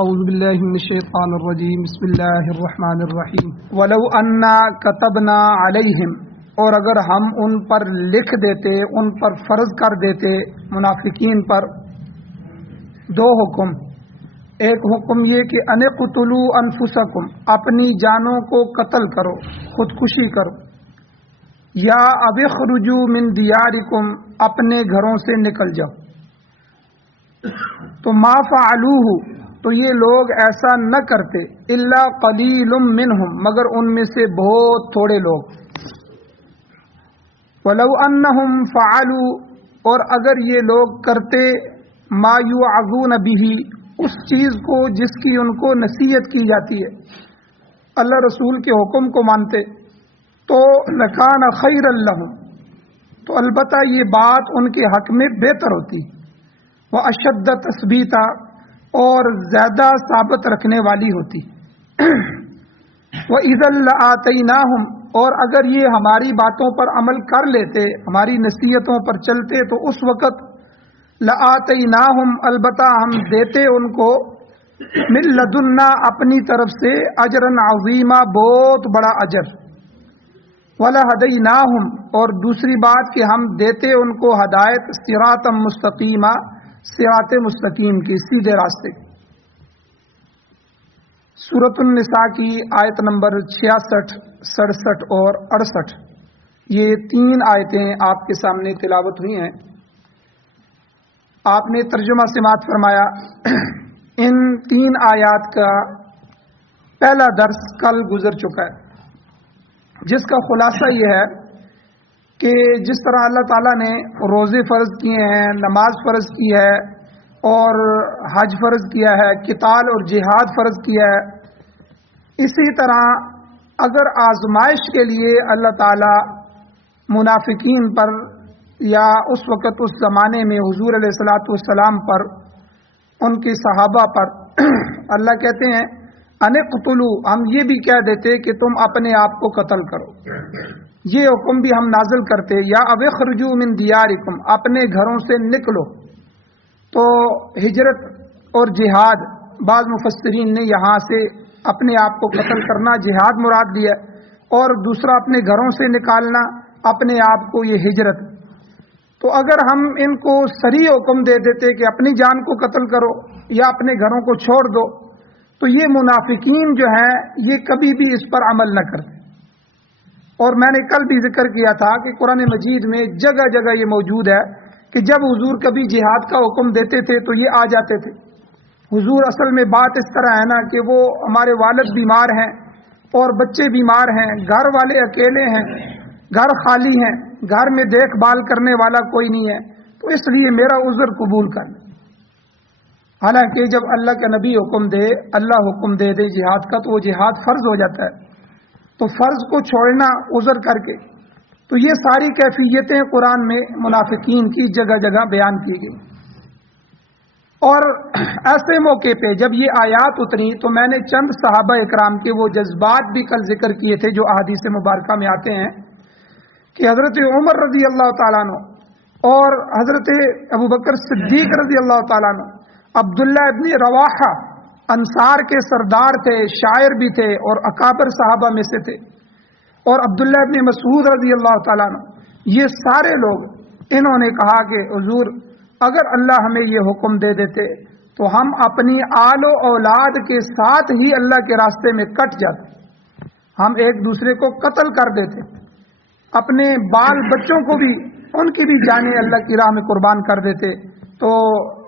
اعوذ باللہ من الشیطان الرجیم بسم اللہ الرحمن الرحیم ولو انا كتبنا علیہم، اور اگر ہم ان پر لکھ دیتے، ان پر فرض کر دیتے منافقین پر دو حکم. ایک حکم یہ کہ ان قتلوا انفسکم، اپنی جانوں کو قتل کرو، خودکشی کرو، یا اب اخرجوا من دیارکم، اپنے گھروں سے نکل جاؤ. تو ما فعلوہ، تو یہ لوگ ایسا نہ کرتے، الا قلیل منہم، مگر ان میں سے بہت تھوڑے لوگ. ولو انہم فعلوا، اور اگر یہ لوگ کرتے ما یوعظون بہ، اس چیز کو جس کی ان کو نصیحت کی جاتی ہے، اللہ رسول کے حکم کو مانتے، تو لکان خیرا لہم، تو البتہ یہ بات ان کے حق میں بہتر ہوتی، واشد تثبیتا، اور زیادہ ثابت رکھنے والی ہوتی. وَإِذًا لَآتَيْنَاهُمْ، اور اگر یہ ہماری باتوں پر عمل کر لیتے، ہماری نصیحتوں پر چلتے، تو اس وقت لَآتَيْنَاهُمْ، البتہ ہم دیتے ان کو مِن لَدُنَّا، اپنی طرف سے، اجرًا عظیما، بہت بڑا اجر. وَلَهَدَيْنَاهُمْ، اور دوسری بات کہ ہم دیتے ان کو ہدایت، صراطا مستقیما، صراط مستقیم کی، سیدھے راستے. سورۃ النساء کی آیت نمبر 66، 67 اور 68، یہ 3 آیتیں آپ کے سامنے تلاوت ہوئی ہیں. آپ نے ترجمہ سماعت فرمایا. ان 3 آیات کا پہلا درس کل گزر چکا ہے، جس کا خلاصہ یہ ہے کہ جس طرح اللہ تعالیٰ نے روزے فرض کیے ہیں، نماز فرض کی ہے، اور حج فرض کیا ہے، قتال اور جہاد فرض کیا ہے، اسی طرح اگر آزمائش کے لیے اللہ تعالیٰ منافقین پر، یا اس وقت اس زمانے میں حضور علیہ الصلاۃ والسلام پر، ان کے صحابہ پر اللہ کہتے ہیں ان اقتلوا، ہم یہ بھی کہہ دیتے کہ تم اپنے آپ کو قتل کرو، یہ حکم بھی ہم نازل کرتے. یا اب اخرجوا من دیارکم، اپنے گھروں سے نکلو. تو ہجرت اور جہاد، بعض مفسرین نے یہاں سے اپنے آپ کو قتل کرنا جہاد مراد لیا، اور دوسرا اپنے گھروں سے نکالنا اپنے آپ کو، یہ ہجرت. تو اگر ہم ان کو صریح حکم دے دیتے کہ اپنی جان کو قتل کرو یا اپنے گھروں کو چھوڑ دو، تو یہ منافقین جو ہیں یہ کبھی بھی اس پر عمل نہ کرتے. اور میں نے کل بھی ذکر کیا تھا کہ قرآن مجید میں جگہ جگہ یہ موجود ہے کہ جب حضور کبھی جہاد کا حکم دیتے تھے تو یہ آ جاتے تھے. حضور اصل میں بات اس طرح ہے نا کہ وہ ہمارے والد بیمار ہیں اور بچے بیمار ہیں، گھر والے اکیلے ہیں، گھر خالی ہیں، گھر میں دیکھ بھال کرنے والا کوئی نہیں ہے، تو اس لیے میرا عذر قبول کر لیں. حالانکہ جب اللہ کے نبی حکم دے، اللہ حکم دے دے جہاد کا، تو وہ جہاد فرض ہو جاتا ہے. تو فرض کو چھوڑنا عذر کر کے، تو یہ ساری کیفیتیں قرآن میں منافقین کی جگہ جگہ بیان کی گئی. اور ایسے موقع پہ جب یہ آیات اتری تو میں نے چند صحابہ اکرام کے وہ جذبات بھی کل ذکر کیے تھے جو احادیث مبارکہ میں آتے ہیں، کہ حضرت عمر رضی اللہ تعالیٰ عنہ اور حضرت ابوبکر صدیق رضی اللہ تعالیٰ عنہ، عبداللہ ابن رواحہ، انصار کے سردار تھے، شاعر بھی تھے اور اکابر صحابہ میں سے تھے، اور عبداللہ ابن مسعود رضی اللہ تعالیٰ عنہ، یہ سارے لوگ انہوں نے کہا کہ حضور اگر اللہ ہمیں یہ حکم دے دیتے تو ہم اپنی آل و اولاد کے ساتھ ہی اللہ کے راستے میں کٹ جاتے، ہم ایک دوسرے کو قتل کر دیتے، اپنے بال بچوں کو بھی، ان کی بھی جانیں اللہ کی راہ میں قربان کر دیتے. تو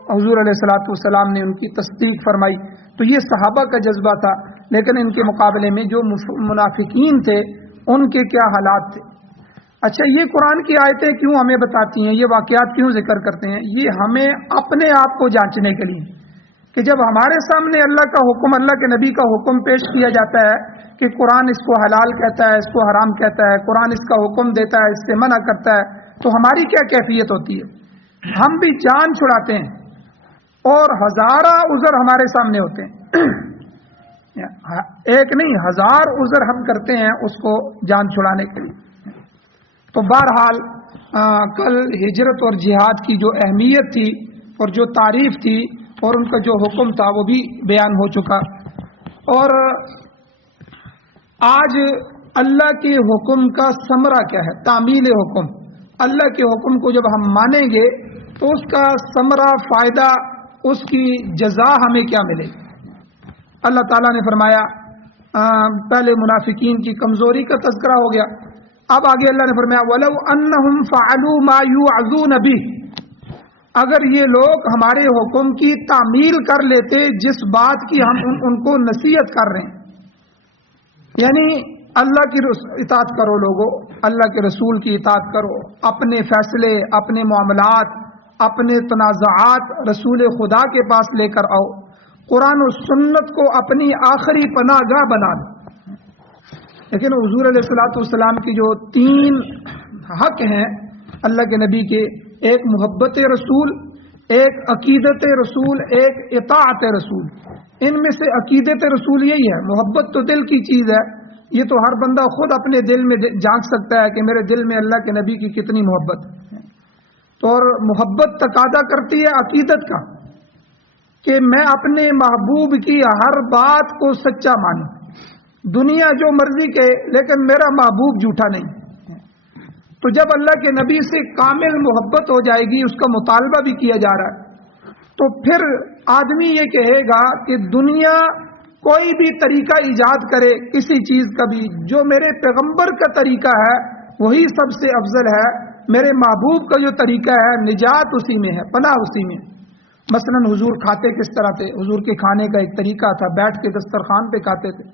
حضور علیہ الصلوۃ والسلام نے ان کی تصدیق فرمائی. تو یہ صحابہ کا جذبہ تھا، لیکن ان کے مقابلے میں جو منافقین تھے ان کے کیا حالات تھے. اچھا، یہ قرآن کی آیتیں کیوں ہمیں بتاتی ہیں، یہ واقعات کیوں ذکر کرتے ہیں؟ یہ ہمیں اپنے آپ کو جانچنے کے لیے کہ جب ہمارے سامنے اللہ کا حکم، اللہ کے نبی کا حکم پیش کیا جاتا ہے کہ قرآن اس کو حلال کہتا ہے، اس کو حرام کہتا ہے، قرآن اس کا حکم دیتا ہے، اس سے منع کرتا ہے، تو ہماری کیا کیفیت ہوتی ہے؟ ہم بھی جان چھڑاتے ہیں اور ہزارہ عذر ہمارے سامنے ہوتے ہیں. ایک نہیں، 1000 عذر ہم کرتے ہیں اس کو جان چھڑانے کے لیے. تو بہرحال کل ہجرت اور جہاد کی جو اہمیت تھی اور جو تعریف تھی اور ان کا جو حکم تھا وہ بھی بیان ہو چکا. اور آج اللہ کے حکم کا ثمرہ کیا ہے، تعمیل حکم. اللہ کے حکم کو جب ہم مانیں گے تو اس کا ثمرہ، فائدہ، اس کی جزا ہمیں کیا ملے گی. اللہ تعالیٰ نے فرمایا، پہلے منافقین کی کمزوری کا تذکرہ ہو گیا. اب آگے اللہ نے فرمایا وَلَوْ أَنَّهُمْ فَعَلُوا مَا يُوعَظُونَ بِهِ، اگر یہ لوگ ہمارے حکم کی تعمیل کر لیتے جس بات کی ہم ان کو نصیحت کر رہے ہیں. یعنی اللہ کی اطاعت کرو لوگو، اللہ کے رسول کی اطاعت کرو، اپنے فیصلے، اپنے معاملات، اپنے تنازعات رسول خدا کے پاس لے کر آؤ، قرآن و سنت کو اپنی آخری پناہ گاہ بنا دو. لیکن حضور علیہ الصلوۃ والسلام کی جو 3 حق ہیں اللہ کے نبی کے، ایک محبت رسول، ایک عقیدت رسول، ایک اطاعت رسول. ان میں سے عقیدت رسول یہی ہے. محبت تو دل کی چیز ہے، یہ تو ہر بندہ خود اپنے دل میں جھانک سکتا ہے کہ میرے دل میں اللہ کے نبی کی کتنی محبت ہے. تو اور محبت تقاضا کرتی ہے عقیدت کا کہ میں اپنے محبوب کی ہر بات کو سچا مانوں، دنیا جو مرضی کہے لیکن میرا محبوب جھوٹا نہیں. تو جب اللہ کے نبی سے کامل محبت ہو جائے گی، اس کا مطالبہ بھی کیا جا رہا ہے، تو پھر آدمی یہ کہے گا کہ دنیا کوئی بھی طریقہ ایجاد کرے کسی چیز کا بھی، جو میرے پیغمبر کا طریقہ ہے وہی سب سے افضل ہے. میرے محبوب کا جو طریقہ ہے نجات اسی میں ہے، پناہ اسی میں. مثلا حضور کھاتے کس طرح تھے؟ حضور کے کھانے کا ایک طریقہ تھا، بیٹھ کے دسترخوان پہ کھاتے تھے.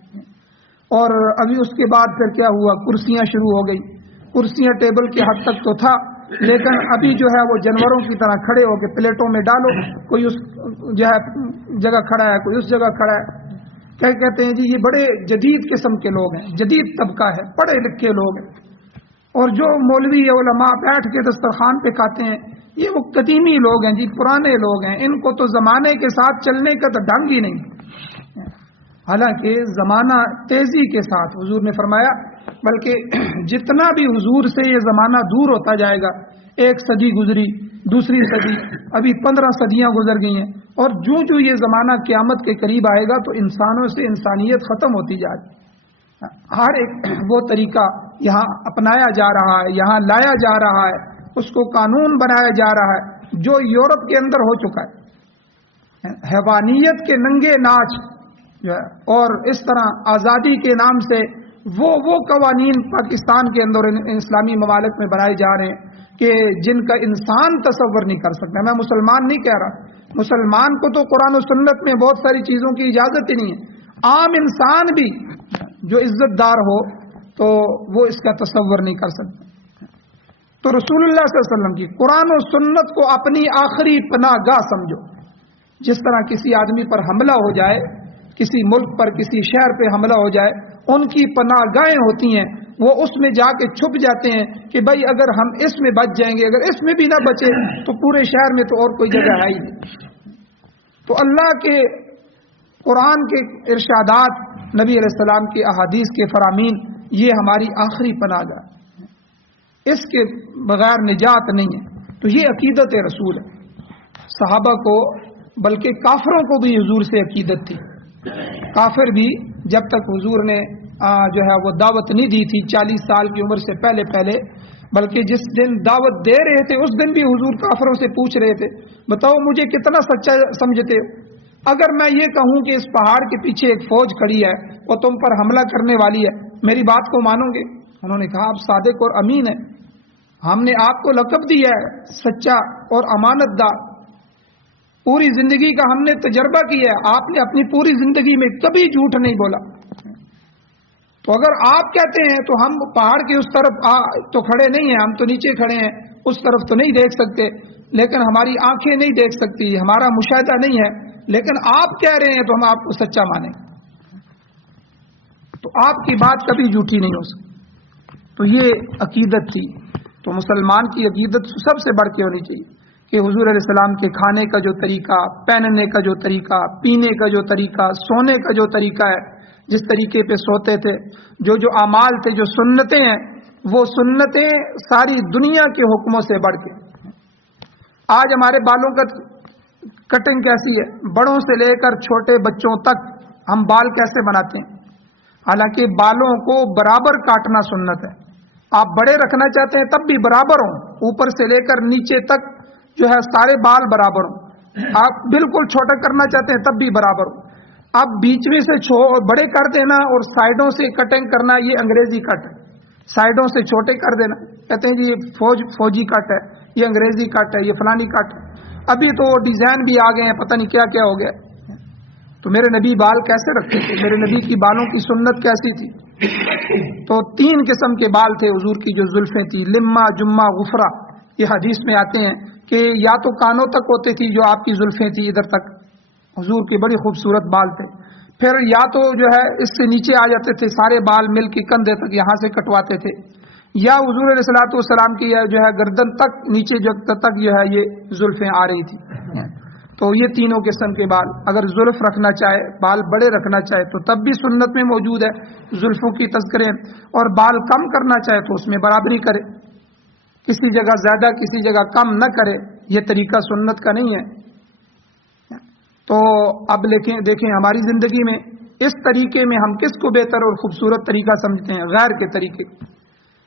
اور ابھی اس کے بعد پھر کیا ہوا، کرسیاں شروع ہو گئی. کرسیاں ٹیبل کے حد تک تو تھا، لیکن ابھی جو ہے وہ جانوروں کی طرح کھڑے ہو کے پلیٹوں میں ڈالو، کوئی اس جو ہے جگہ کھڑا ہے، کوئی اس جگہ کھڑا ہے. کیا کہتے ہیں جی یہ بڑے جدید قسم کے لوگ ہیں، جدید طبقہ ہے، پڑھے لکھے لوگ ہیں. اور جو مولوی علماء بیٹھ کے دسترخوان پہ کھاتے ہیں یہ وہ قدیمی لوگ ہیں جی، پرانے لوگ ہیں، ان کو تو زمانے کے ساتھ چلنے کا تو ڈھنگ ہی نہیں. حالانکہ زمانہ تیزی کے ساتھ، حضور نے فرمایا بلکہ جتنا بھی حضور سے یہ زمانہ دور ہوتا جائے گا، 1 صدی گزری، دوسری صدی، ابھی 15 صدیاں گزر گئی ہیں، اور جو یہ زمانہ قیامت کے قریب آئے گا تو انسانوں سے انسانیت ختم ہوتی جائے گی. ہر ایک وہ طریقہ یہاں اپنایا جا رہا ہے، یہاں لایا جا رہا ہے، اس کو قانون بنایا جا رہا ہے جو یورپ کے اندر ہو چکا ہے. حیوانیت کے ننگے ناچ اور اس طرح آزادی کے نام سے وہ قوانین پاکستان کے اندر اسلامی ممالک میں بنائے جا رہے ہیں کہ جن کا انسان تصور نہیں کر سکتا. میں مسلمان نہیں کہہ رہا، مسلمان کو تو قرآن و سنت میں بہت ساری چیزوں کی اجازت ہی نہیں ہے. عام انسان بھی جو عزت دار ہو تو وہ اس کا تصور نہیں کر سکتا. تو رسول اللہ صلی اللہ علیہ وسلم کی قرآن و سنت کو اپنی آخری پناہ گاہ سمجھو. جس طرح کسی آدمی پر حملہ ہو جائے، کسی ملک پر، کسی شہر پہ حملہ ہو جائے، ان کی پناہ گاہیں ہوتی ہیں، وہ اس میں جا کے چھپ جاتے ہیں کہ بھائی اگر ہم اس میں بچ جائیں گے، اگر اس میں بھی نہ بچے تو پورے شہر میں تو اور کوئی جگہ ہے ہی نہیں. تو اللہ کے قرآن کے ارشادات، نبی علیہ السلام کے احادیث کے فرامین، یہ ہماری آخری پناہ گاہ، اس کے بغیر نجات نہیں ہے. تو یہ عقیدت رسول ہے. صحابہ کو بلکہ کافروں کو بھی حضور سے عقیدت تھی. کافر بھی جب تک حضور نے جو ہے وہ دعوت نہیں دی تھی 40 سال کی عمر سے پہلے، بلکہ جس دن دعوت دے رہے تھے اس دن بھی حضور کافروں سے پوچھ رہے تھے بتاؤ مجھے کتنا سچا سمجھتے ہو؟ اگر میں یہ کہوں کہ اس پہاڑ کے پیچھے ایک فوج کھڑی ہے اور تم پر حملہ کرنے والی ہے، میری بات کو مانو گے؟ انہوں نے کہا آپ صادق اور امین ہیں، ہم نے آپ کو لقب دیا ہے سچا اور امانت دار، پوری زندگی کا ہم نے تجربہ کیا ہے، آپ نے اپنی پوری زندگی میں کبھی جھوٹ نہیں بولا. تو اگر آپ کہتے ہیں تو ہم پہاڑ کے اس طرف تو کھڑے نہیں ہیں، ہم تو نیچے کھڑے ہیں، اس طرف تو نہیں دیکھ سکتے، لیکن ہماری آنکھیں نہیں دیکھ سکتی، ہمارا مشاہدہ نہیں ہے، لیکن آپ کہہ رہے ہیں تو ہم آپ کو سچا مانیں. تو آپ کی بات کبھی جھوٹی نہیں ہو سکتی. تو یہ عقیدت تھی. تو مسلمان کی عقیدت سب سے بڑھ کے ہونی چاہیے کہ حضور علیہ السلام کے کھانے کا جو طریقہ، پہننے کا جو طریقہ، پینے کا جو طریقہ، سونے کا جو طریقہ ہے، جس طریقے پہ سوتے تھے، جو اعمال تھے، جو سنتیں ہیں، وہ سنتیں ساری دنیا کے حکموں سے بڑھ کے. آج ہمارے بالوں کا کٹنگ کیسی ہے، بڑوں سے لے کر چھوٹے بچوں تک ہم بال کیسے بناتے ہیں. حالانکہ بالوں کو برابر کاٹنا سنت ہے. آپ بڑے رکھنا چاہتے ہیں تب بھی برابر ہوں، اوپر سے لے کر نیچے تک جو ہے سارے بال برابر ہوں. آپ بالکل چھوٹا کرنا چاہتے ہیں تب بھی برابر ہوں. آپ بیچ میں سے بڑے کر دینا اور سائڈوں سے کٹنگ کرنا، یہ انگریزی کٹ ہے. سائڈوں سے چھوٹے کر دینا، کہتے ہیں جی یہ فوجی کٹ ہے، یہ انگریزی کٹ ہے، یہ فلانی کٹ ہے. ابھی تو ڈیزائن بھی آ گئے ہیں، پتہ نہیں کیا کیا ہو گیا. تو میرے نبی بال کیسے رکھتے تھے؟ میرے نبی کی بالوں کی سنت کیسی تھی؟ تو 3 قسم کے بال تھے حضور کی جو زلفیں تھی، لما، جمہ، غفرہ. یہ حدیث میں آتے ہیں کہ یا تو کانوں تک ہوتی تھی جو آپ کی زلفیں تھی ادھر تک، حضور کے بڑی خوبصورت بال تھے. پھر یا تو جو ہے اس سے نیچے آ جاتے تھے، سارے بال مل کے کندھے تک یہاں سے کٹواتے تھے. یا حضور علیہ الصلوۃ والسلام کی جو ہے گردن تک نیچے جو تک جو ہے یہ زلفیں آ رہی تھی. تو یہ تینوں قسم کے بال. اگر زلف رکھنا چاہے، بال بڑے رکھنا چاہے تو تب بھی سنت میں موجود ہے زلفوں کی تذکرے، اور بال کم کرنا چاہے تو اس میں برابری کرے، کسی جگہ زیادہ کسی جگہ کم نہ کرے. یہ طریقہ سنت کا نہیں ہے. تو اب دیکھیں ہماری زندگی میں اس طریقے میں ہم کس کو بہتر اور خوبصورت طریقہ سمجھتے ہیں؟ غیر کے طریقے.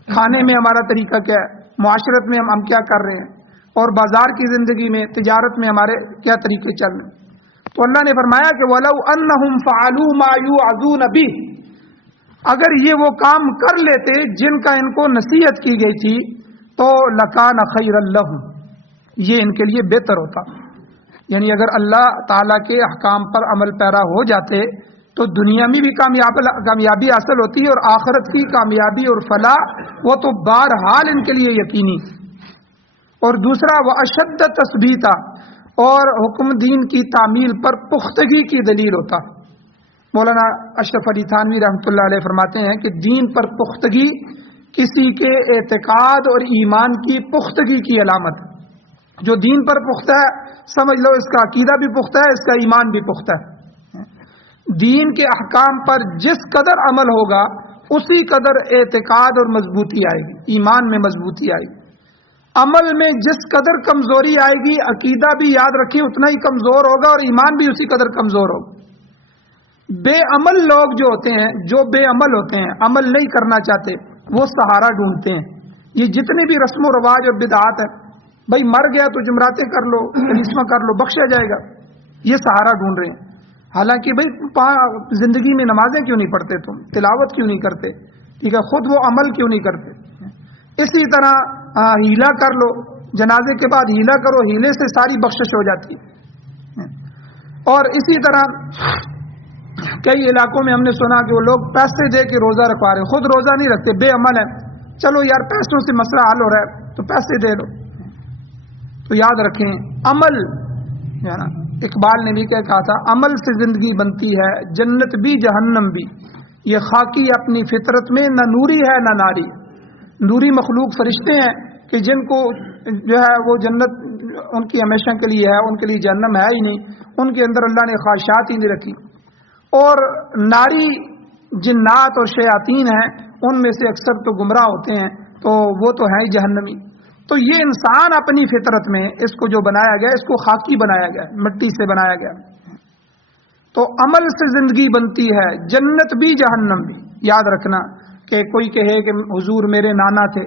کھانے میں ہمارا طریقہ کیا ہے، معاشرت میں ہم کیا کر رہے ہیں، اور بازار کی زندگی میں، تجارت میں ہمارے کیا طریقے چل رہے ہیں. تو اللہ نے فرمایا کہ وَلَوْ أَنَّهُمْ فَعَلُوا مَا يُوعَظُونَ بِهِ، اگر یہ وہ کام کر لیتے جن کا ان کو نصیحت کی گئی تھی تو لَكَانَ خَيْرًا لَهُمْ، یہ ان کے لیے بہتر ہوتا. یعنی اگر اللہ تعالیٰ کے احکام پر عمل پیرا ہو جاتے تو دنیا میں بھی کامیابی حاصل ہوتی اور آخرت کی کامیابی اور فلاح وہ تو بہرحال ان کے لیے یقینی. اور دوسرا وَأَشَدَّ تَثْبِيتًا، اور حکم دین کی تعمیل پر پختگی کی دلیل ہوتا. مولانا اشرف علی تھانوی رحمۃ اللہ علیہ فرماتے ہیں کہ دین پر پختگی کسی کے اعتقاد اور ایمان کی پختگی کی علامت ہے. جو دین پر پختہ ہے سمجھ لو اس کا عقیدہ بھی پختہ ہے، اس کا ایمان بھی پختہ ہے. دین کے احکام پر جس قدر عمل ہوگا اسی قدر اعتقاد اور مضبوطی آئے گی، ایمان میں مضبوطی آئے گی. عمل میں جس قدر کمزوری آئے گی عقیدہ بھی یاد رکھیں اتنا ہی کمزور ہوگا اور ایمان بھی اسی قدر کمزور ہوگا. بے عمل لوگ جو ہوتے ہیں، جو بے عمل ہوتے ہیں، عمل نہیں کرنا چاہتے، وہ سہارا ڈھونڈتے ہیں. یہ جتنے بھی رسم و رواج اور بدعات ہیں، بھائی مر گیا تو جمراتے کر لو، کلیسما کر لو، بخشا جائے گا، یہ سہارا ڈھونڈ رہے ہیں. حالانکہ بھائی زندگی میں نمازیں کیوں نہیں پڑھتے، تم تلاوت کیوں نہیں کرتے، ٹھیک ہے، خود وہ عمل کیوں نہیں کرتے. اسی طرح ہیلا کر لو، جنازے کے بعد ہیلا کرو، ہیلے سے ساری بخشش ہو جاتی ہے. اور اسی طرح کئی علاقوں میں ہم نے سنا کہ وہ لوگ پیسے دے کے روزہ رکھوا رہے ہیں، خود روزہ نہیں رکھتے، بے عمل ہے. چلو یار پیسوں سے مسئلہ حل ہو رہا ہے تو پیسے دے دو. تو یاد رکھیں عمل، اقبال نے بھی کیا کہا تھا، عمل سے زندگی بنتی ہے جنت بھی جہنم بھی، یہ خاکی اپنی فطرت میں نہ نوری ہے نہ ناری. نوری مخلوق فرشتے ہیں کہ جن کو جو ہے وہ جنت ان کی ہمیشہ کے لیے ہے، ان کے لیے جہنم ہے ہی نہیں، ان کے اندر اللہ نے خواہشات ہی نہیں رکھی. اور ناری جنات اور شیاطین ہیں، ان میں سے اکثر تو گمراہ ہوتے ہیں، تو وہ تو ہے ہی جہنمی. تو یہ انسان اپنی فطرت میں اس کو جو بنایا گیا، اس کو خاکی بنایا گیا، مٹی سے بنایا گیا. تو عمل سے زندگی بنتی ہے جنت بھی جہنم بھی. یاد رکھنا کہ کوئی کہے کہ حضور میرے نانا تھے،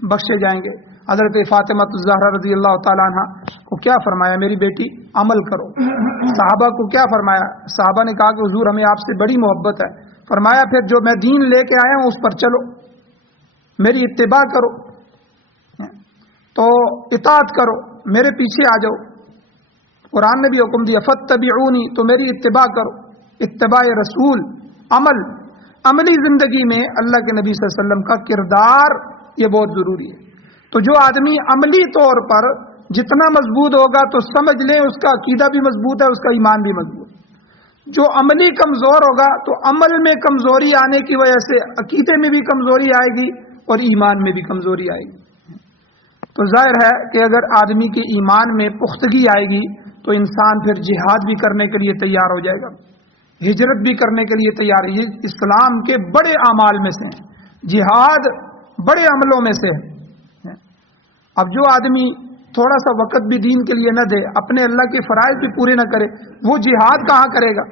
بخشے جائیں گے. حضرت فاطمہ الزہرا رضی اللہ تعالیٰ عنہ کو کیا فرمایا؟ میری بیٹی عمل کرو. صحابہ کو کیا فرمایا؟ صحابہ نے کہا کہ حضور ہمیں آپ سے بڑی محبت ہے. فرمایا پھر جو میں دین لے کے آیا ہوں اس پر چلو، میری اتباع کرو، تو اطاعت کرو، میرے پیچھے آ جاؤ. قرآن نے بھی حکم دیا فاتبعونی، تو میری اتباع کرو. اتباع رسول، عمل، عملی زندگی میں اللہ کے نبی صلی اللہ علیہ وسلم کا کردار یہ بہت ضروری ہے. تو جو آدمی عملی طور پر جتنا مضبوط ہوگا تو سمجھ لیں اس کا عقیدہ بھی مضبوط ہے، اس کا ایمان بھی مضبوط. جو عملی کمزور ہوگا تو عمل میں کمزوری آنے کی وجہ سے عقیدے میں بھی کمزوری آئے گی اور ایمان میں بھی کمزوری آئے گی. تو ظاہر ہے کہ اگر آدمی کے ایمان میں پختگی آئے گی تو انسان پھر جہاد بھی کرنے کے لیے تیار ہو جائے گا، ہجرت بھی کرنے کے لیے تیار ہے. یہ اسلام کے بڑے اعمال میں سے ہیں، جہاد بڑے عملوں میں سے ہے. اب جو آدمی تھوڑا سا وقت بھی دین کے لیے نہ دے، اپنے اللہ کے فرائض بھی پورے نہ کرے، وہ جہاد کہاں کرے گا؟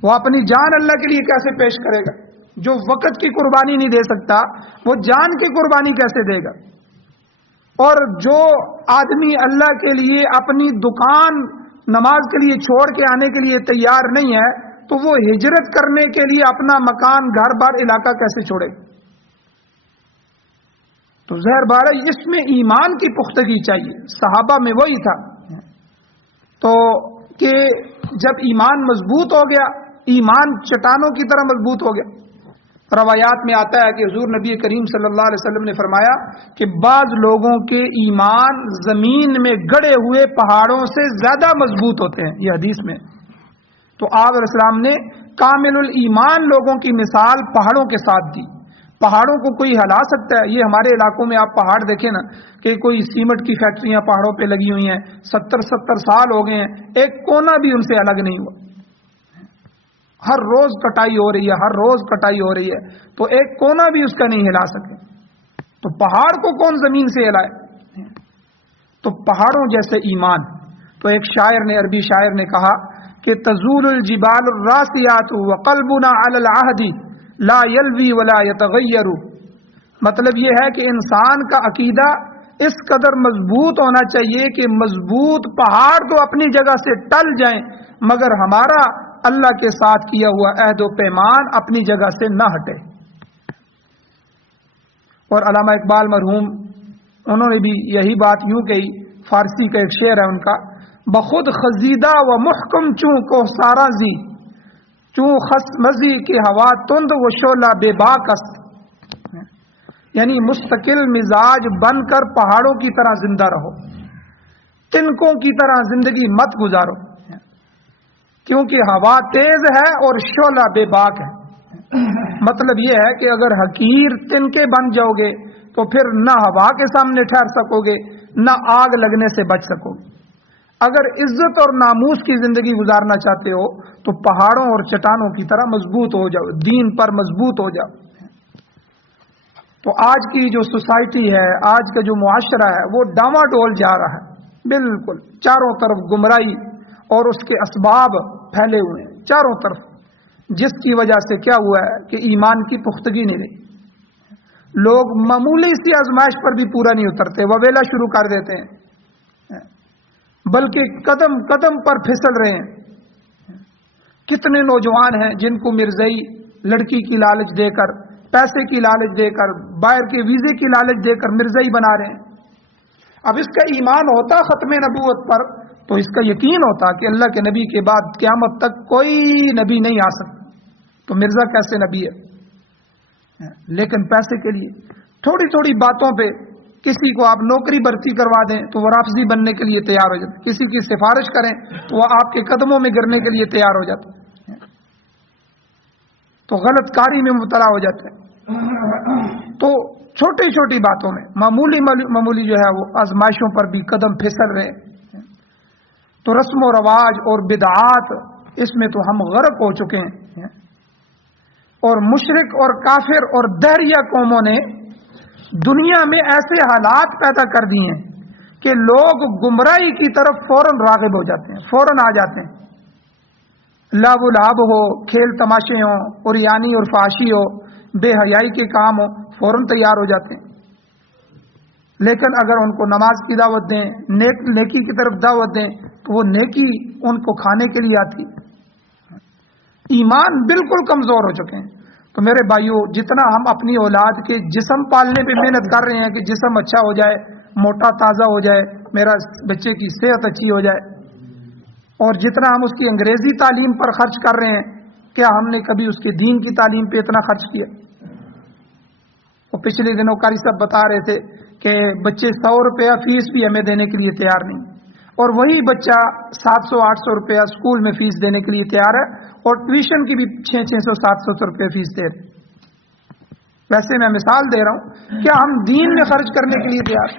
وہ اپنی جان اللہ کے لیے کیسے پیش کرے گا؟ جو وقت کی قربانی نہیں دے سکتا وہ جان کی قربانی کیسے دے گا؟ اور جو آدمی اللہ کے لیے اپنی دکان نماز کے لیے چھوڑ کے آنے کے لیے تیار نہیں ہے تو وہ ہجرت کرنے کے لیے اپنا مکان، گھر بار، علاقہ کیسے چھوڑے گا؟ تو ظاہر بات ہے اس میں ایمان کی پختگی چاہیے. صحابہ میں وہی تھا تو کہ جب ایمان مضبوط ہو گیا، ایمان چٹانوں کی طرح مضبوط ہو گیا. روایات میں آتا ہے کہ حضور نبی کریم صلی اللہ علیہ وسلم نے فرمایا کہ بعض لوگوں کے ایمان زمین میں گڑے ہوئے پہاڑوں سے زیادہ مضبوط ہوتے ہیں، یہ حدیث میں. تو آپ علیہ السلام نے کامل الایمان لوگوں کی مثال پہاڑوں کے ساتھ دی. پہاڑوں کو کوئی ہلا سکتا ہے؟ یہ ہمارے علاقوں میں آپ پہاڑ دیکھیں نا کہ کوئی سیمنٹ کی فیکٹریاں پہاڑوں پہ لگی ہوئی ہیں، 70 سال ہو گئے ہیں، ایک کونا بھی ان سے الگ نہیں ہوا. ہر روز کٹائی ہو رہی ہے، ہر روز کٹائی ہو رہی ہے، تو ایک کونا بھی اس کا نہیں ہلا سکے. تو پہاڑ کو کون زمین سے ہلائے؟ تو پہاڑوں جیسے ایمان. تو ایک شاعر نے، عربی شاعر نے کہا کہ تزول الجبال الراسیات وقلبنا علی العہد لا یلوی ولا یتغیر. مطلب یہ ہے کہ انسان کا عقیدہ اس قدر مضبوط ہونا چاہیے کہ مضبوط پہاڑ تو اپنی جگہ سے ٹل جائیں مگر ہمارا اللہ کے ساتھ کیا ہوا عہد و پیمان اپنی جگہ سے نہ ہٹے. اور علامہ اقبال مرحوم انہوں نے بھی یہی بات یوں کہی، فارسی کا ایک شعر ہے ان کا، بخود خزیدہ و محکم چوں کو سارا زی، چوں خس مزی کی ہوا تند و شعلہ بے باک است. یعنی مستقل مزاج بن کر پہاڑوں کی طرح زندہ رہو، تنکوں کی طرح زندگی مت گزارو، کیونکہ ہوا تیز ہے اور شعلہ بے باک ہے. مطلب یہ ہے کہ اگر حقیر تنکے بن جاؤ گے تو پھر نہ ہوا کے سامنے ٹھہر سکو گے نہ آگ لگنے سے بچ سکو گے. اگر عزت اور ناموس کی زندگی گزارنا چاہتے ہو تو پہاڑوں اور چٹانوں کی طرح مضبوط ہو جاؤ، دین پر مضبوط ہو جاؤ. تو آج کی جو سوسائٹی ہے، آج کا جو معاشرہ ہے وہ ڈاواں ڈول جا رہا ہے، بالکل چاروں طرف گمراہی اور اس کے اسباب پھیلے ہوئے ہیں چاروں طرف، جس کی وجہ سے کیا ہوا ہے کہ ایمان کی پختگی نہیں رہی. لوگ معمولی سی آزمائش پر بھی پورا نہیں اترتے، وویلا شروع کر دیتے ہیں، بلکہ قدم قدم پر پھسل رہے ہیں. کتنے نوجوان ہیں جن کو مرزائی لڑکی کی لالچ دے کر، پیسے کی لالچ دے کر، باہر کے ویزے کی لالچ دے کر مرزائی بنا رہے ہیں. اب اس کا ایمان ہوتا ختم نبوت پر تو اس کا یقین ہوتا کہ اللہ کے نبی کے بعد قیامت تک کوئی نبی نہیں آ سکتا، تو مرزا کیسے نبی ہے؟ لیکن پیسے کے لیے تھوڑی تھوڑی باتوں پہ کسی کو آپ نوکری بھرتی کروا دیں تو وہ رافضی بننے کے لیے تیار ہو جاتے، کسی کی سفارش کریں تو وہ آپ کے قدموں میں گرنے کے لیے تیار ہو جاتے، تو غلط کاری میں مبتلا ہو جاتے ہیں. تو چھوٹی چھوٹی باتوں میں معمولی جو ہے وہ آزمائشوں پر بھی قدم پھسل رہے. تو رسم و رواج اور بدعات اس میں تو ہم غرق ہو چکے ہیں. اور مشرک اور کافر اور دہریہ قوموں نے دنیا میں ایسے حالات پیدا کر دیے ہیں کہ لوگ گمراہی کی طرف فوراً راغب ہو جاتے ہیں، فوراً آ جاتے ہیں. لعب و لعب ہو، کھیل تماشے ہوں، عریانی اور فحاشی ہو، بے حیائی کے کام ہو، فوراً تیار ہو جاتے ہیں. لیکن اگر ان کو نماز کی دعوت دیں، نیکی کی طرف دعوت دیں تو وہ نیکی ان کو کھانے کے لیے آتی. ایمان بالکل کمزور ہو چکے ہیں. تو میرے بھائیوں، جتنا ہم اپنی اولاد کے جسم پالنے پہ محنت کر رہے ہیں کہ جسم اچھا ہو جائے، موٹا تازہ ہو جائے، میرا بچے کی صحت اچھی ہو جائے، اور جتنا ہم اس کی انگریزی تعلیم پر خرچ کر رہے ہیں، کیا ہم نے کبھی اس کے دین کی تعلیم پہ اتنا خرچ کیا؟ اور پچھلے دنوں قاری صاحب بتا رہے تھے کہ بچے 100 روپیہ فیس بھی ہمیں دینے کے لیے تیار نہیں، اور وہی بچہ 700-800 روپیہ اسکول میں فیس دینے کے لیے تیار ہے، اور ٹیوشن کی بھی 600-700 روپے فیس دے رہے. ویسے میں مثال دے رہا ہوں، کیا ہم دین میں خرچ کرنے کے لیے تیار؟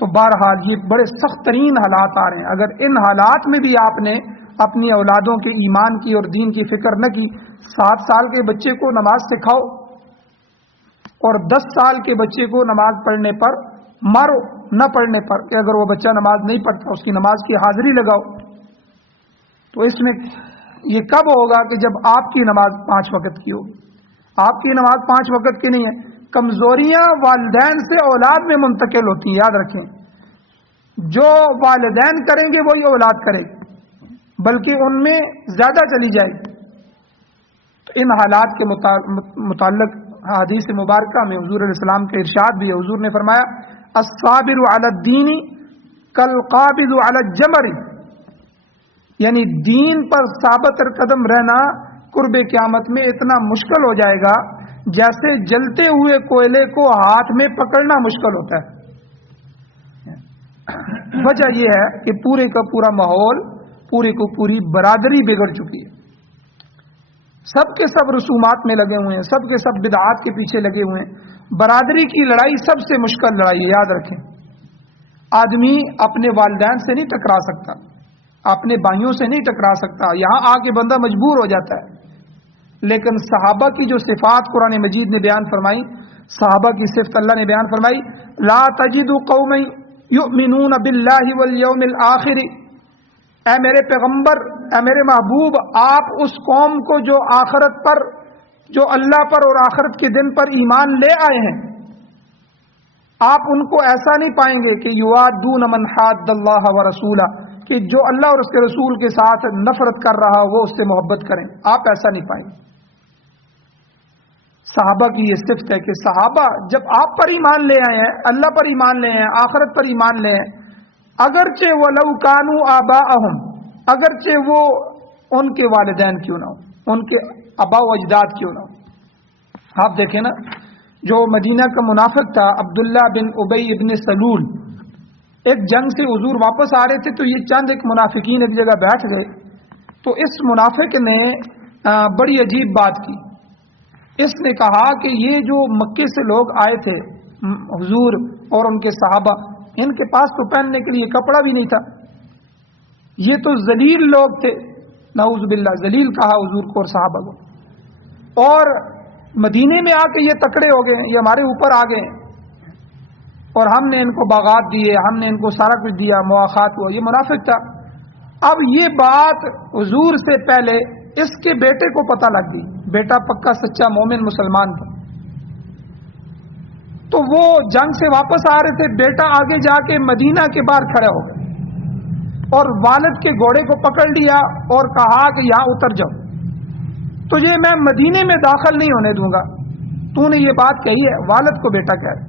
تو بہرحال یہ بڑے سخت ترین حالات آ رہے ہیں. اگر ان حالات میں بھی آپ نے اپنی اولادوں کے ایمان کی اور دین کی فکر نہ کی، 7 سال کے بچے کو نماز سکھاؤ، اور 10 سال کے بچے کو نماز پڑھنے پر مارو، نہ پڑھنے پر، کہ اگر وہ بچہ نماز نہیں پڑھتا اس کی نماز کی حاضری لگاؤ. تو اس میں یہ کب ہوگا کہ جب آپ کی نماز 5 وقت کی ہوگی. آپ کی نماز 5 وقت کی نہیں ہے. کمزوریاں والدین سے اولاد میں منتقل ہوتی ہیں، یاد رکھیں. جو والدین کریں گے وہی اولاد کرے گی، بلکہ ان میں زیادہ چلی جائے گی. تو ان حالات کے متعلق حدیث مبارکہ میں حضور علیہ السلام کے ارشاد بھی ہے. حضور نے فرمایا الصابر علی الدین کالقابض علی الجمر، یعنی دین پر ثابت قدم رہنا قرب قیامت میں اتنا مشکل ہو جائے گا جیسے جلتے ہوئے کوئلے کو ہاتھ میں پکڑنا مشکل ہوتا ہے. وجہ یہ ہے کہ پورے کا پورا ماحول، پوری کو پوری برادری بگڑ چکی ہے. سب کے سب رسومات میں لگے ہوئے ہیں، سب کے سب بدعات کے پیچھے لگے ہوئے ہیں. برادری کی لڑائی سب سے مشکل لڑائی ہے، یاد رکھیں. آدمی اپنے والدین سے نہیں ٹکرا سکتا، اپنے بھائیوں سے نہیں ٹکرا سکتا، یہاں آ کے بندہ مجبور ہو جاتا ہے. لیکن صحابہ کی جو صفات قرآن مجید نے بیان فرمائی، صحابہ کی صفت اللہ نے بیان فرمائی، لا تجد قوم یؤمنون باللہ والیوم الآخر، اے میرے پیغمبر، اے میرے محبوب، آپ اس قوم کو جو آخرت پر، جو اللہ پر اور آخرت کے دن پر ایمان لے آئے ہیں، آپ ان کو ایسا نہیں پائیں گے کہ یوادون من حاد اللہ ورسولہ، کہ جو اللہ اور اس کے رسول کے ساتھ نفرت کر رہا وہ اس سے محبت کریں. آپ ایسا نہیں پائیں گے. صحابہ کی یہ صفت ہے کہ صحابہ جب آپ پر ایمان لے آئے ہیں، اللہ پر ایمان لے آئے ہیں، آخرت پر ایمان لے آئے ہیں، اگرچہ وَلَوْ كَانُوا آبَاءَهُمْ، اگرچہ وہ ان کے والدین کیوں نہ ہو، ان کے آباء و اجداد کیوں نہ ہو. آپ دیکھیں نا، جو مدینہ کا منافق تھا عبداللہ بن ابی ابن سلول، ایک جنگ سے حضور واپس آ رہے تھے تو یہ چند ایک منافقین ایک جگہ بیٹھ گئے. تو اس منافق نے بڑی عجیب بات کی. اس نے کہا کہ یہ جو مکے سے لوگ آئے تھے حضور اور ان کے صحابہ، ان کے پاس تو پہننے کے لیے کپڑا بھی نہیں تھا، یہ تو ذلیل لوگ تھے. نعوذ باللہ، ذلیل کہا حضور کو اور صحابہ کو. اور مدینے میں آ کے یہ تکڑے ہو گئے، یہ ہمارے اوپر آ گئے اور ہم نے ان کو باغات دیے، ہم نے ان کو سارا کچھ دیا، مواخات ہوا. یہ منافق تھا. اب یہ بات حضور سے پہلے اس کے بیٹے کو پتہ لگ گئی. بیٹا پکا سچا مومن مسلمان تھا. تو وہ جنگ سے واپس آ رہے تھے، بیٹا آگے جا کے مدینہ کے باہر کھڑے ہو گئے اور والد کے گھوڑے کو پکڑ لیا اور کہا کہ یہاں اتر جاؤ، تجھے میں مدینے میں داخل نہیں ہونے دوں گا. تو نے یہ بات کہی ہے. والد کو بیٹا کہہ رہا.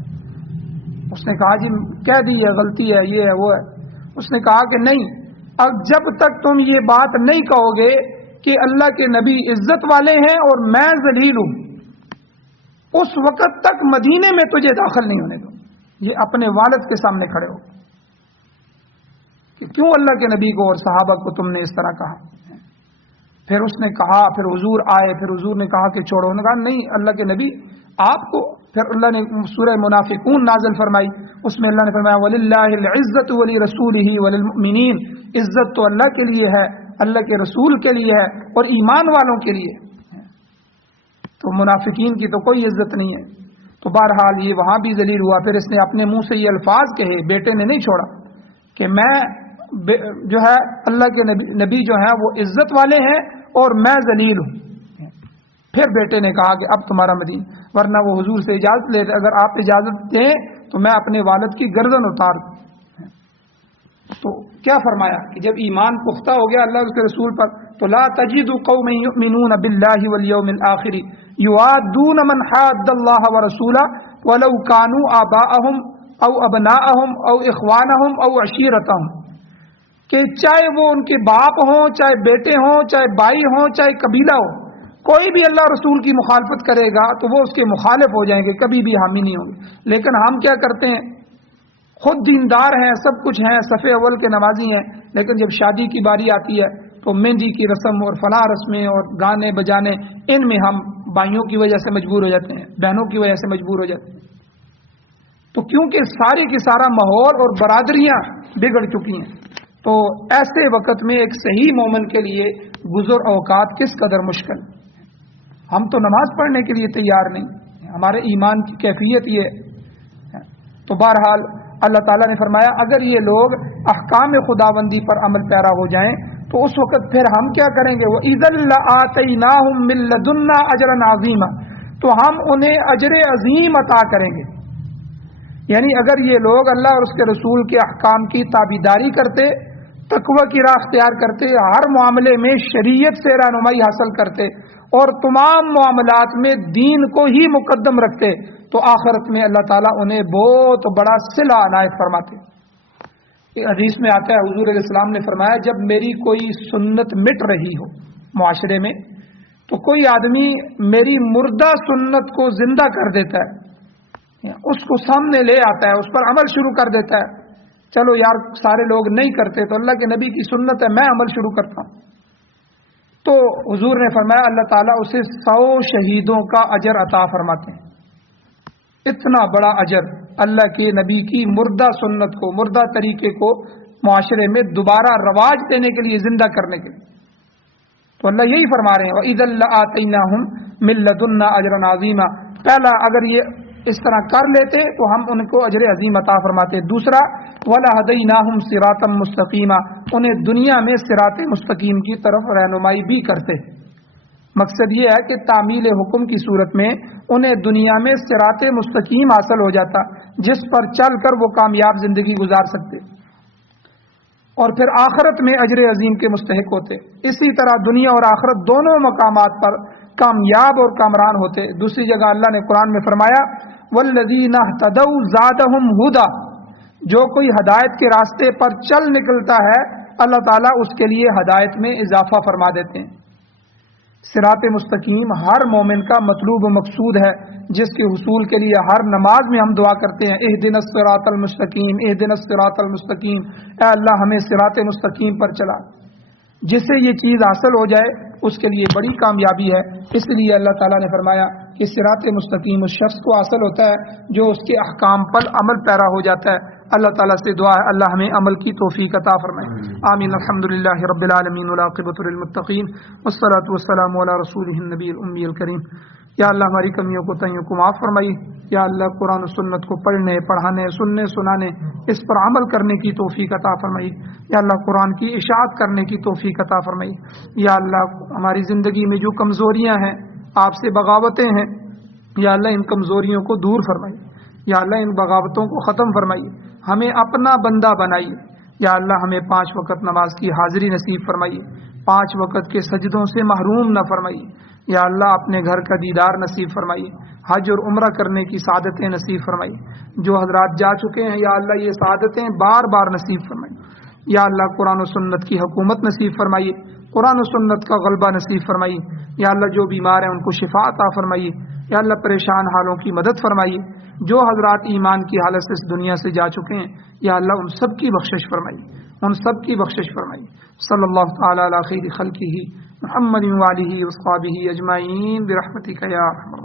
اس نے کہا جی کہہ دی ہے، غلطی ہے، یہ ہے وہ ہے. اس نے کہا کہ نہیں، اب جب تک تم یہ بات نہیں کہو گے کہ اللہ کے نبی عزت والے ہیں اور میں ذلیل ہوں، اس وقت تک مدینے میں تجھے داخل نہیں ہونے دوں. یہ اپنے والد کے سامنے کھڑے ہو کہ کیوں اللہ کے نبی کو اور صحابہ کو تم نے اس طرح کہا. پھر اس نے کہا، پھر حضور آئے، پھر حضور نے کہا کہ چھوڑو. انہوں نے کہا نہیں اللہ کے نبی آپ کو. پھر اللہ نے سورہ منافقون نازل فرمائی، اس میں اللہ نے فرمایا وَلِلَّهِ الْعِزَّةُ وَلِرَسُولِهِ وَلِلْمُؤْمِنِينَ، عزت تو اللہ کے لیے ہے، اللہ کے رسول کے لیے ہے اور ایمان والوں کے لیے. تو منافقین کی تو کوئی عزت نہیں ہے. تو بہرحال یہ وہاں بھی ذلیل ہوا. پھر اس نے اپنے منہ سے یہ الفاظ کہے، بیٹے نے نہیں چھوڑا، کہ میں جو ہے اللہ کے نبی جو ہیں وہ عزت والے ہیں اور میں ذلیل ہوں. پھر بیٹے نے کہا کہ اب تمہارا مدین، ورنہ وہ حضور سے اجازت لیتے، اگر آپ اجازت دیں تو میں اپنے والد کی گردن اتار دوں. تو کیا فرمایا کہ جب ایمان پختہ ہو گیا اللہ کے رسول پر، تو لا تجد قوم یؤمنون باللہ والیوم الآخر یوادون من حاد اللہ ورسولہ ولو كانوا آباءهم او ابناءهم او اخوانهم او عشیرتهم، کہ چاہے وہ ان کے باپ ہوں، چاہے بیٹے ہوں، چاہے بھائی ہوں، چاہے قبیلہ ہو، کوئی بھی اللہ رسول کی مخالفت کرے گا تو وہ اس کے مخالف ہو جائیں گے، کبھی بھی حامی نہیں ہوں گے. لیکن ہم کیا کرتے ہیں، خود دیندار ہیں، سب کچھ ہیں، صف اول کے نمازی ہیں، لیکن جب شادی کی باری آتی ہے تو مہندی کی رسم اور فلاں رسمیں اور گانے بجانے، ان میں ہم بھائیوں کی وجہ سے مجبور ہو جاتے ہیں، بہنوں کی وجہ سے مجبور ہو جاتے ہیں. تو کیونکہ سارے کی سارا ماحول اور برادریاں بگڑ چکی ہیں، تو ایسے وقت میں ایک صحیح مومن کے لیے گزر اوقات کس قدر مشکل. ہم تو نماز پڑھنے کے لیے تیار نہیں. ہمارے ایمان کی کیفیت یہ ہے۔ تو بہرحال اللہ تعالیٰ نے فرمایا اگر یہ لوگ احکام خداوندی پر عمل پیرا ہو جائیں تو اس وقت پھر ہم کیا کریں گے، وَإِذًا لَآتَيْنَاهُم مِّن لَّدُنَّا أَجْرًا عَظِيمًا، تو ہم انہیں اجر عظیم عطا کریں گے۔ یعنی اگر یہ لوگ اللہ اور اس کے رسول کے احکام کی تابعداری کرتے، تقوی کی راہ اختیار کرتے، ہر معاملے میں شریعت سے رہنمائی حاصل کرتے اور تمام معاملات میں دین کو ہی مقدم رکھتے، تو آخرت میں اللہ تعالیٰ انہیں بہت بڑا صلہ عنایت فرماتے۔ حدیث میں آتا ہے حضور علیہ السلام نے فرمایا جب میری کوئی سنت مٹ رہی ہو معاشرے میں تو کوئی آدمی میری مردہ سنت کو زندہ کر دیتا ہے، اس کو سامنے لے آتا ہے، اس پر عمل شروع کر دیتا ہے، چلو یار سارے لوگ نہیں کرتے تو اللہ کے نبی کی سنت ہے میں عمل شروع کرتا ہوں، تو حضور نے فرمایا اللہ تعالیٰ اسے 100 شہیدوں کا اجر عطا فرماتے ہیں۔ اتنا بڑا اجر اللہ کے نبی کی مردہ سنت کو، مردہ طریقے کو معاشرے میں دوبارہ رواج دینے کے لیے، زندہ کرنے کے لیے۔ تو اللہ یہی فرما رہے ہیں وَإِذًا لَآتَيْنَاهُم مِّن لَّدُنَّا أَجْرًا عَظِيمًا۔ پہلا اگر یہ اس طرح کر لیتے تو ہم ان کو اجر عظیم عطا فرماتے۔ دوسرا وَلَهَدَيْنَاهُمْ صِرَاطًا مُّسْتَقِيمًا، انہیں دنیا میں صراط مستقیم کی طرف رہنمائی بھی کرتے۔ مقصد یہ ہے کہ تعمیل حکم کی صورت میں انہیں دنیا میں صراط مستقیم حاصل ہو جاتا جس پر چل کر وہ کامیاب زندگی گزار سکتے، اور پھر آخرت میں اجر عظیم کے مستحق ہوتے۔ اسی طرح دنیا اور آخرت دونوں مقامات پر کامیاب اور کامران ہوتے۔ دوسری جگہ اللہ نے قرآن میں فرمایا وَالَّذِينَ اهْتَدَوْا زَادَهُمْ هُدًى، جو کوئی ہدایت کے راستے پر چل نکلتا ہے اللہ تعالیٰ اس کے لیے ہدایت میں اضافہ فرما دیتے ہیں۔ صراط مستقیم ہر مومن کا مطلوب و مقصود ہے، جس کے حصول کے لیے ہر نماز میں ہم دعا کرتے ہیں اہدنا الصراط المستقیم، اہدنا الصراط المستقیم، اے اللہ ہمیں صراط مستقیم پر چلا۔ جسے یہ چیز حاصل ہو جائے اس کے لیے بڑی کامیابی ہے۔ اس لیے اللہ تعالیٰ نے فرمایا کہ صراط مستقیم اس شخص کو حاصل ہوتا ہے جو اس کے احکام پر عمل پیرا ہو جاتا ہے۔ اللہ تعالیٰ سے دعا ہے اللہ ہمیں عمل کی توفیق عطا فرمائے، آمین۔ الحمدللہ رب العالمین والعاقبۃ للمتقین والصلاۃ والسلام علی رسولہ النبی الامی الکریم۔ یا اللہ ہماری کمیوں کو تائیوں کو معاف فرمائی، یا اللہ قرآن و سنت کو پڑھنے، پڑھانے، سننے، سنانے، اس پر عمل کرنے کی توفیق عطا فرمائی، یا اللہ قرآن کی اشاعت کرنے کی توفیق عطا فرمائی۔ یا اللہ ہماری زندگی میں جو کمزوریاں ہیں، آپ سے بغاوتیں ہیں، یا اللہ ان کمزوریوں کو دور فرمائی، یا اللہ ان بغاوتوں کو ختم فرمائیے، ہمیں اپنا بندہ بنائیے۔ یا اللہ ہمیں 5 وقت نماز کی حاضری نصیب فرمائیے، 5 وقت کے سجدوں سے محروم نہ فرمائیے۔ یا اللہ اپنے گھر کا دیدار نصیب فرمائیے، حج اور عمرہ کرنے کی سعادتیں نصیب فرمائیے۔ جو حضرات جا چکے ہیں یا اللہ یہ سعادتیں بار بار نصیب فرمائیے۔ یا اللہ قرآن و سنت کی حکومت نصیب فرمائیے، قرآن و سنت کا غلبہ نصیب فرمائیے۔ یا اللہ جو بیمار ہیں ان کو شفا عطا فرمائیے۔ یا اللہ پریشان حالوں کی مدد فرمائیے۔ جو حضرات ایمان کی حالت سے اس دنیا سے جا چکے ہیں یا اللہ ان سب کی بخشش فرمائیے، ان سب کی بخشش فرمائیے۔ صلی اللہ تعالی علی خیر خلقہ محمد وآلہ وصحبہ اجمعین برحمتک یا ارحم